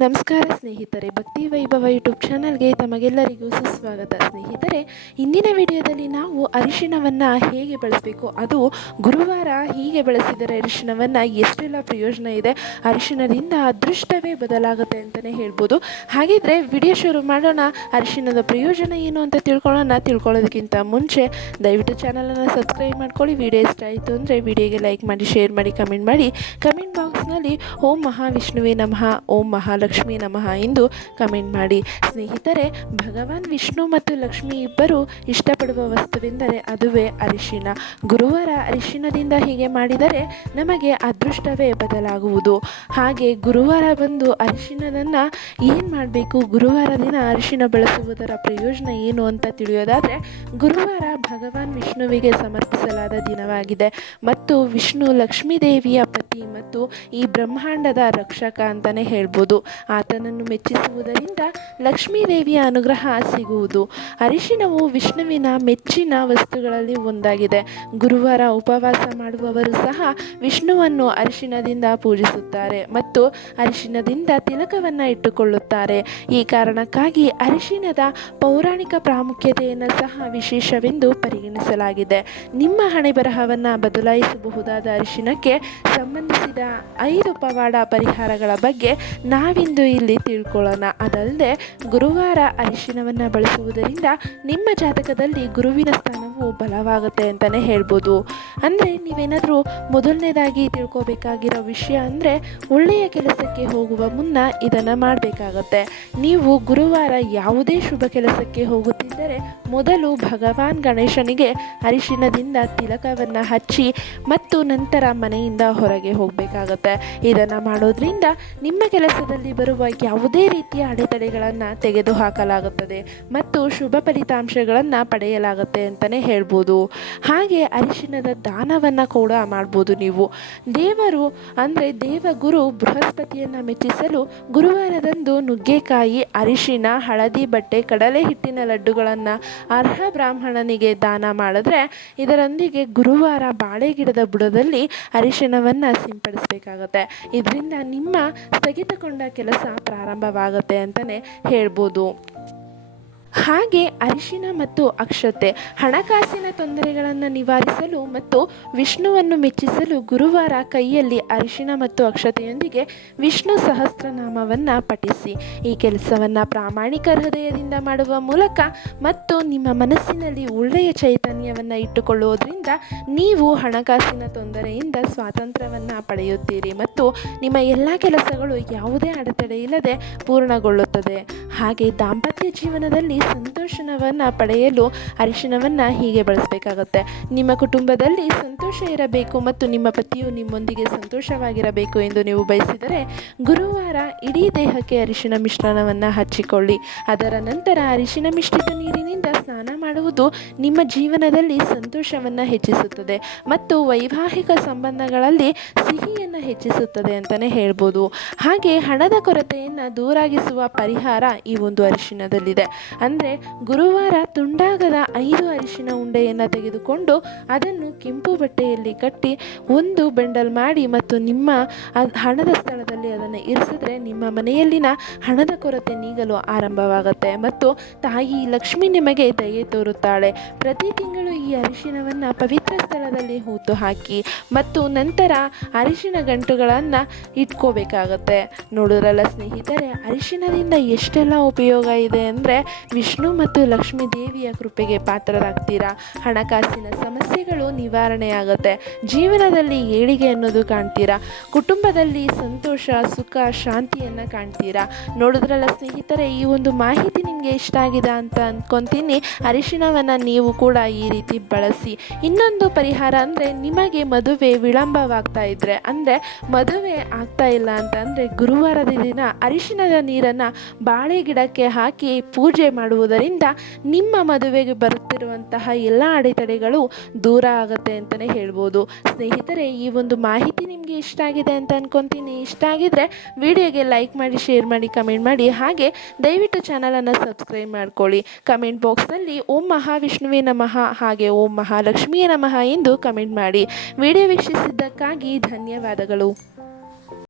ನಮಸ್ಕಾರ ಸ್ನೇಹಿತರೆ, ಭಕ್ತಿ ವೈಭವ ಯೂಟ್ಯೂಬ್ ಚಾನಲ್ಗೆ ತಮಗೆಲ್ಲರಿಗೂ ಸುಸ್ವಾಗತ. ಸ್ನೇಹಿತರೆ, ಇಂದಿನ ವಿಡಿಯೋದಲ್ಲಿ ನಾವು ಅರಿಶಿಣವನ್ನು ಹೇಗೆ ಬಳಸಬೇಕು, ಅದು ಗುರುವಾರ ಹೀಗೆ ಬಳಸಿದರೆ ಅರಿಶಿಣವನ್ನು ಎಷ್ಟೆಲ್ಲ ಪ್ರಯೋಜನ ಇದೆ, ಅರಿಶಿಣದಿಂದ ಅದೃಷ್ಟವೇ ಬದಲಾಗುತ್ತೆ ಅಂತಲೇ ಹೇಳ್ಬೋದು. ಹಾಗಿದ್ರೆ ವಿಡಿಯೋ ಶುರು ಮಾಡೋಣ. ಅರಿಶಿಣದ ಪ್ರಯೋಜನ ಏನು ಅಂತ ತಿಳ್ಕೊಳ್ಳೋದಕ್ಕಿಂತ ಮುಂಚೆ ದಯವಿಟ್ಟು ಚಾನಲನ್ನು ಸಬ್ಸ್ಕ್ರೈಬ್ ಮಾಡ್ಕೊಳ್ಳಿ. ವಿಡಿಯೋ ಇಷ್ಟ ಆಯಿತು ಅಂದರೆ ವಿಡಿಯೋಗೆ ಲೈಕ್ ಮಾಡಿ, ಶೇರ್ ಮಾಡಿ, ಕಮೆಂಟ್ ಮಾಡಿ. ಕಮೆಂಟ್ ಬಾಕ್ಸ್ನಲ್ಲಿ ಓಂ ಮಹಾವಿಷ್ಣುವೇ ನಮಃ, ಓಂ ಮಹಾಲಕ್ಷ್ಮಿ ನಮಃ ಎಂದು ಕಮೆಂಟ್ ಮಾಡಿ. ಸ್ನೇಹಿತರೆ, ಭಗವಾನ್ ವಿಷ್ಣು ಮತ್ತು ಲಕ್ಷ್ಮಿ ಇಬ್ಬರು ಇಷ್ಟಪಡುವ ವಸ್ತುವೆಂದರೆ ಅದುವೇ ಅರಿಶಿಣ. ಗುರುವಾರ ಅರಿಶಿಣದಿಂದ ಹೀಗೆ ಮಾಡಿದರೆ ನಮಗೆ ಅದೃಷ್ಟವೇ ಬದಲಾಗುವುದು. ಹಾಗೆ ಗುರುವಾರ ಬಂದು ಅರಿಶಿಣವನ್ನು ಏನು ಮಾಡಬೇಕು, ಗುರುವಾರ ದಿನ ಅರಿಶಿಣ ಬಳಸುವುದರ ಪ್ರಯೋಜನ ಏನು ಅಂತ ತಿಳಿಯೋದಾದರೆ, ಗುರುವಾರ ಭಗವಾನ್ ವಿಷ್ಣುವಿಗೆ ಸಮರ್ಪಿಸಲಾದ ದಿನವಾಗಿದೆ ಮತ್ತು ವಿಷ್ಣು ಲಕ್ಷ್ಮೀ ದೇವಿಯ ಪತಿ ಮತ್ತು ಈ ಬ್ರಹ್ಮಾಂಡದ ರಕ್ಷಕ ಅಂತಲೇ ಹೇಳ್ಬೋದು. ಆತನನ್ನು ಮೆಚ್ಚಿಸುವುದರಿಂದ ಲಕ್ಷ್ಮೀ ದೇವಿಯ ಅನುಗ್ರಹ ಸಿಗುವುದು. ಅರಿಶಿಣವು ವಿಷ್ಣುವಿನ ಮೆಚ್ಚಿನ ವಸ್ತುಗಳಲ್ಲಿ ಒಂದಾಗಿದೆ. ಗುರುವಾರ ಉಪವಾಸ ಮಾಡುವವರು ಸಹ ವಿಷ್ಣುವನ್ನು ಅರಿಶಿಣದಿಂದ ಪೂಜಿಸುತ್ತಾರೆ ಮತ್ತು ಅರಿಶಿಣದಿಂದ ತಿಲಕವನ್ನು ಇಟ್ಟುಕೊಳ್ಳುತ್ತಾರೆ. ಈ ಕಾರಣಕ್ಕಾಗಿ ಅರಿಶಿಣದ ಪೌರಾಣಿಕ ಪ್ರಾಮುಖ್ಯತೆಯನ್ನು ಸಹ ವಿಶೇಷವೆಂದು ಪರಿಗಣಿಸಲಾಗಿದೆ. ನಿಮ್ಮ ಹಣೆ ಬರಹವನ್ನು ಬದಲಾಯಿಸಬಹುದಾದ ಅರಿಶಿಣಕ್ಕೆ ಸಂಬಂಧಿಸಿದ 5 ಪವಾಡ ಪರಿಹಾರಗಳ ಬಗ್ಗೆ ನಾವಿಂದು ಇಲ್ಲಿ ತಿಳ್ಕೊಳ್ಳೋಣ. ಅದಲ್ಲದೆ ಗುರುವಾರ ಅರಿಶಿಣವನ್ನು ಬಳಸುವುದರಿಂದ ನಿಮ್ಮ ಜಾತಕದಲ್ಲಿ ಗುರುವಿನ ಸ್ಥಾನವು ಬಲವಾಗುತ್ತೆ ಅಂತಲೇ ಹೇಳ್ಬೋದು. ಅಂದರೆ ನೀವೇನಾದರೂ ಮೊದಲನೇದಾಗಿ ತಿಳ್ಕೊಬೇಕಾಗಿರೋ ವಿಷಯ ಅಂದರೆ, ಒಳ್ಳೆಯ ಕೆಲಸಕ್ಕೆ ಹೋಗುವ ಮುನ್ನ ಇದನ್ನು ಮಾಡಬೇಕಾಗತ್ತೆ. ನೀವು ಗುರುವಾರ ಯಾವುದೇ ಶುಭ ಕೆಲಸಕ್ಕೆ ಹೋಗುತ್ತಿದ್ದರೆ ಮೊದಲು ಭಗವಾನ್ ಗಣೇಶನಿಗೆ ಅರಿಶಿಣದಿಂದ ತಿಲಕವನ್ನು ಹಚ್ಚಿ ಮತ್ತು ನಂತರ ಮನೆಯಿಂದ ಹೊರಗೆ ಹೋಗಬೇಕಾಗತ್ತೆ. ಇದನ್ನು ಮಾಡೋದ್ರಿಂದ ನಿಮ್ಮ ಕೆಲಸದಲ್ಲಿ ಬರುವ ಯಾವುದೇ ರೀತಿಯ ಅಡೆತಡೆಗಳನ್ನು ತೆಗೆದುಹಾಕಲಾಗುತ್ತದೆ ಮತ್ತು ಶುಭ ಫಲಿತಾಂಶಗಳನ್ನು ಪಡೆಯಲಾಗುತ್ತೆ ಅಂತಲೇ ಹೇಳ್ಬೋದು. ಹಾಗೆ ಅರಿಶಿಣದ ದಾನವನ್ನು ಕೂಡ ಮಾಡ್ಬೋದು ನೀವು. ದೇವರು ಅಂದರೆ ದೇವಗುರು ಬೃಹಸ್ಪತಿಯನ್ನು ಮೆಚ್ಚಿಸಲು ಗುರುವಾರದಂದು ನುಗ್ಗೆಕಾಯಿ, ಅರಿಶಿಣ, ಹಳದಿ ಬಟ್ಟೆ, ಕಡಲೆ ಹಿಟ್ಟಿನ ಲಡ್ಡುಗಳನ್ನು ಅರ್ಹ ಬ್ರಾಹ್ಮಣನಿಗೆ ದಾನ ಮಾಡಿದ್ರೆ, ಇದರೊಂದಿಗೆ ಗುರುವಾರ ಬಾಳೆ ಗಿಡದ ಬುಡದಲ್ಲಿ ಅರಿಶಿಣವನ್ನು ಸಿಂಪಡಿಸಬೇಕಾಗತ್ತೆ. ಇದರಿಂದ ನಿಮ್ಮ ಸ್ಥಗಿತಗೊಂಡ ಕೆಲಸ ಪ್ರಾರಂಭವಾಗುತ್ತೆ ಅಂತಲೇ ಹೇಳ್ಬೋದು. ಹಾಗೆ ಅರಿಶಿಣ ಮತ್ತು ಅಕ್ಷತೆ ಹಣಕಾಸಿನ ತೊಂದರೆಗಳನ್ನು ನಿವಾರಿಸಲು ಮತ್ತು ವಿಷ್ಣುವನ್ನು ಮೆಚ್ಚಿಸಲು ಗುರುವಾರ ಕೈಯಲ್ಲಿ ಅರಿಶಿಣ ಮತ್ತು ಅಕ್ಷತೆಯೊಂದಿಗೆ ವಿಷ್ಣು ಸಹಸ್ರನಾಮವನ್ನು ಪಠಿಸಿ. ಈ ಕೆಲಸವನ್ನು ಪ್ರಾಮಾಣಿಕ ಹೃದಯದಿಂದ ಮಾಡುವ ಮೂಲಕ ಮತ್ತು ನಿಮ್ಮ ಮನಸ್ಸಿನಲ್ಲಿ ಒಳ್ಳೆಯ ಚೈತನ್ಯವನ್ನು ಇಟ್ಟುಕೊಳ್ಳುವುದರಿಂದ ನೀವು ಹಣಕಾಸಿನ ತೊಂದರೆಯಿಂದ ಸ್ವಾತಂತ್ರ್ಯವನ್ನು ಪಡೆಯುತ್ತೀರಿ ಮತ್ತು ನಿಮ್ಮ ಎಲ್ಲ ಕೆಲಸಗಳು ಯಾವುದೇ ಅಡೆತಡೆ ಇಲ್ಲದೆ ಪೂರ್ಣಗೊಳ್ಳುತ್ತದೆ. ಹಾಗೆ ದಾಂಪತ್ಯ ಜೀವನದಲ್ಲಿ ಸಂತೋಷವನ್ನು ಪಡೆಯಲು ಅರಿಶಿಣವನ್ನು ಹೀಗೆ ಬಳಸಬೇಕಾಗುತ್ತೆ. ನಿಮ್ಮ ಕುಟುಂಬದಲ್ಲಿ ಸಂತೋಷ ಇರಬೇಕು ಮತ್ತು ನಿಮ್ಮ ಪತಿಯು ನಿಮ್ಮೊಂದಿಗೆ ಸಂತೋಷವಾಗಿರಬೇಕು ಎಂದು ನೀವು ಬಯಸಿದರೆ ಗುರುವಾರ ಇಡೀ ದೇಹಕ್ಕೆ ಅರಿಶಿಣ ಮಿಶ್ರಣವನ್ನು ಹಚ್ಚಿಕೊಳ್ಳಿ. ಅದರ ನಂತರ ಅರಿಶಿಣ ಮಿಶ್ರಿತ ನೀರಿನಿಂದ ಸ್ನಾನ ಮಾಡುವುದು ನಿಮ್ಮ ಜೀವನದಲ್ಲಿ ಸಂತೋಷವನ್ನು ಹೆಚ್ಚಿಸುತ್ತದೆ ಮತ್ತು ವೈವಾಹಿಕ ಸಂಬಂಧಗಳಲ್ಲಿ ಸಿಹಿಯನ್ನು ಹೆಚ್ಚಿಸುತ್ತದೆ ಅಂತಲೇ ಹೇಳ್ಬೋದು. ಹಾಗೆ ಹಣದ ಕೊರತೆಯನ್ನು ದೂರಾಗಿಸುವ ಪರಿಹಾರ ಈ ಒಂದು ಅರಿಶಿಣದಲ್ಲಿದೆ. ಅಂದರೆ ಗುರುವಾರ ತುಂಡಾಗದ 5 ಅರಿಶಿಣ ಉಂಡೆಯನ್ನು ತೆಗೆದುಕೊಂಡು ಅದನ್ನು ಕೆಂಪು ಬಟ್ಟೆಯಲ್ಲಿ ಕಟ್ಟಿ ಒಂದು ಬಂಡಲ್ ಮಾಡಿ ಮತ್ತು ನಿಮ್ಮ ಹಣದ ಸ್ಥಳದಲ್ಲಿ ಅದನ್ನು ಇರಿಸಿದ್ರೆ ನಿಮ್ಮ ಮನೆಯಲ್ಲಿನ ಹಣದ ಕೊರತೆ ನೀಗಲು ಆರಂಭವಾಗುತ್ತೆ ಮತ್ತು ತಾಯಿ ಲಕ್ಷ್ಮಿ ನಿಮಗೆ ದಯೆ ತೋರುತ್ತಾಳೆ. ಪ್ರತಿ ತಿಂಗಳು ಈ ಅರಿಶಿಣವನ್ನು ಪವಿತ್ರ ಸ್ಥಳದಲ್ಲಿ ಹೂತು ಹಾಕಿ ಮತ್ತು ನಂತರ ಅರಿಶಿಣ ಗಂಟುಗಳನ್ನು ಇಟ್ಕೋಬೇಕಾಗತ್ತೆ. ನೋಡಿದ್ರಲ್ಲ ಸ್ನೇಹಿತರೆ, ಅರಿಶಿಣದಿಂದ ಎಷ್ಟೆಲ್ಲ ಉಪಯೋಗ ಇದೆ ಅಂದರೆ, ವಿಷ್ಣು ಮತ್ತು ಲಕ್ಷ್ಮೀ ದೇವಿಯ ಕೃಪೆಗೆ ಪಾತ್ರರಾಗ್ತೀರಾ. ಹಣಕಾಸಿನ ಸಮಸ್ಯೆಗಳು ನಿವಾರಣೆಯಾಗುತ್ತೆ. ಜೀವನದಲ್ಲಿ ಏಳಿಗೆ ಅನ್ನೋದು ಕಾಣ್ತೀರಾ. ಕುಟುಂಬದಲ್ಲಿ ಸಂತೋಷ, ಸುಖ, ಶಾಂತಿಯನ್ನು ಕಾಣ್ತೀರಾ. ನೋಡಿದ್ರಲ್ಲ ಸ್ನೇಹಿತರೆ, ಈ ಒಂದು ಮಾಹಿತಿ ನಿಮಗೆ ಇಷ್ಟ ಆಗಿದೆ ಅಂತ ಅಂದ್ಕೊತೀನಿ. ಅರಿಶಿಣವನ್ನು ನೀವು ಕೂಡ ಈ ರೀತಿ ಬಳಸಿ. ಇನ್ನೊಂದು ಪರಿಹಾರ ಅಂದರೆ, ನಿಮಗೆ ಮದುವೆ ವಿಳಂಬವಾಗ್ತಾ ಇದ್ದರೆ, ಅಂದರೆ ಮದುವೆ ಆಗ್ತಾ ಇಲ್ಲ ಅಂತ ಅಂದರೆ, ಗುರುವಾರದ ದಿನ ಅರಿಶಿಣದ ನೀರನ್ನು ಬಾಳೆ ಗಿಡಕ್ಕೆ ಹಾಕಿ ಪೂಜೆ ಮಾಡುವುದರಿಂದ ನಿಮ್ಮ ಮದುವೆಗೆ ಬರುತ್ತಿರುವಂತಹ ಎಲ್ಲ ಅಡೆತಡೆಗಳು ದೂರ ಆಗುತ್ತೆ ಅಂತಲೇ ಹೇಳ್ಬೋದು. ಸ್ನೇಹಿತರೆ, ಈ ಒಂದು ಮಾಹಿತಿ ನಿಮಗೆ ಇಷ್ಟ ಆಗಿದೆ ಅಂತ ಅಂದ್ಕೊತೀನಿ. ಇಷ್ಟ ಆಗಿದ್ರೆ ವಿಡಿಯೋಗೆ ಲೈಕ್ ಮಾಡಿ, ಶೇರ್ ಮಾಡಿ, ಕಮೆಂಟ್ ಮಾಡಿ. ಹಾಗೆ ದಯವಿಟ್ಟು ಚಾನಲನ್ನು ಸಬ್ಸ್ಕ್ರೈಬ್ ಮಾಡ್ಕೊಳ್ಳಿ. ಕಮೆಂಟ್ ಬಾಕ್ಸ್ನಲ್ಲಿ ಓಂ ಮಹಾವಿಷ್ಣುವೇ ನಮಃ ಹಾಗೆ ಓಂ ಮಹಾಲಕ್ಷ್ಮಿಯೇ ನಮಃ ಎಂದು ಕಮೆಂಟ್ ಮಾಡಿ. ವಿಡಿಯೋ ವೀಕ್ಷಿಸಿದ್ದಕ್ಕಾಗಿ ಧನ್ಯವಾದಗಳು.